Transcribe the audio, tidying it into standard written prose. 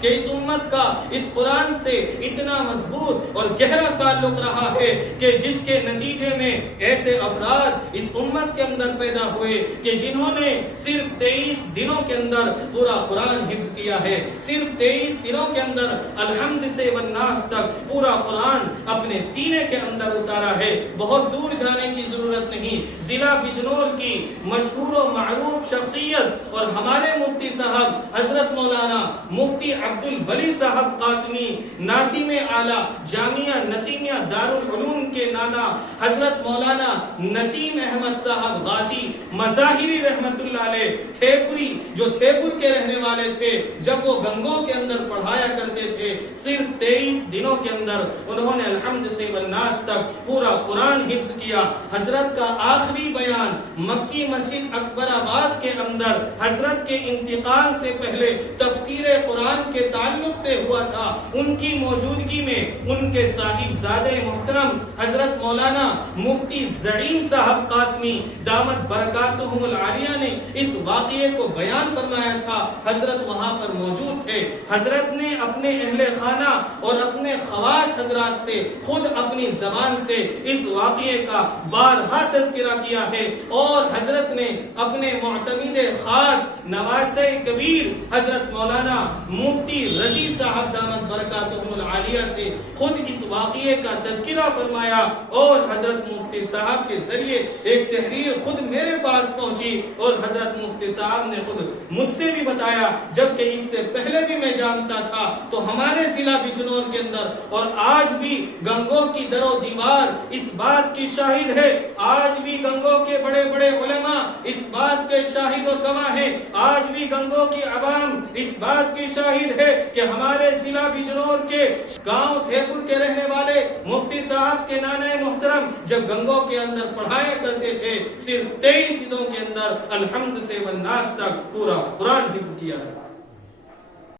کہ اس امت کا اس قرآن سے اتنا مضبوط اور گہرا تعلق رہا ہے کہ جس کے نتیجے میں ایسے افراد اس امت کے اندر پیدا ہوئے کہ جنہوں نے صرف 23 دنوں کے اندر پورا قرآن حفظ کیا ہے، صرف 23 دنوں کے اندر الحمد سے والناس تک پورا قرآن اپنے سینے کے اندر اتارا ہے۔ بہت دور جانے کی ضرورت نہیں، ضلع بجنور کی مشہور و معروف شخصیت اور ہمارے مفتی صاحب حضرت مولانا مفتی عبدالولی صاحب قاسمی ناظم اعلیٰ جامعہ نسیمیہ دارالعلوم کے نانا حضرت مولانا نسیم احمد صاحب غازی مظاہری رحمت اللہ علیہ تھیپوری، جو تھیپور کے رہنے والے تھے، جب وہ گنگوں کے اندر پڑھایا کرتے تھے، صرف 23 دنوں کے اندر انہوں نے الحمد سے والناس تک پورا قرآن حفظ کیا۔ حضرت کا آخری بیان مکی مسجد اکبر آباد کے اندر حضرت کے انتقال سے پہلے تفسیر قرآن کے تعلق سے ہوا تھا۔ ان کی موجودگی میں ان کے صاحبزادے محترم حضرت مولانا مفتی زعیم صاحب قاسمی دامت برکاتہم العالیہ نے اس واقعے کو بیان فرمایا تھا۔ حضرت وہاں پر موجود تھے۔ حضرت نے اپنے اہل خانہ اور اپنے خواص حضرات سے خود اپنی زبان سے اس واقعے کا بارہا تذکرہ کیا ہے، اور حضرت نے اپنے معتمد خاص نواسہ کبیر حضرت مولانا مفتی رضی صاحب دامت برکاتہم العالیہ سے خود اس واقعے کا تذکرہ فرمایا، اور حضرت مفتی صاحب کے ذریعے ایک تحریر خود میرے پاس پہنچی، اور حضرت مفتی صاحب نے خود مجھ سے بھی بتایا، جبکہ اس سے پہلے بھی میں جانتا تھا۔ تو ہمارے ضلع بجنور کے اندر اور آج بھی گنگوں کی در و دیوار اس بات کی شاہد ہے، آج بھی گنگوں کے بڑے بڑے علماء اس بات کے شاہد و گواہ ہیں، آج بھی گنگوں کی عوام اس بات کی شاہد ہے کہ ہمارے ضلع بجنور کے گاؤں تھیپور کے رہنے والے مفتی صاحب کے نانا محترم جب گنگوں کے اندر پڑھایا کرتے تھے، صرف 23 دنوں کے اندر الحمد سے والناس تک پورا قرآن حفظ کیا تھا۔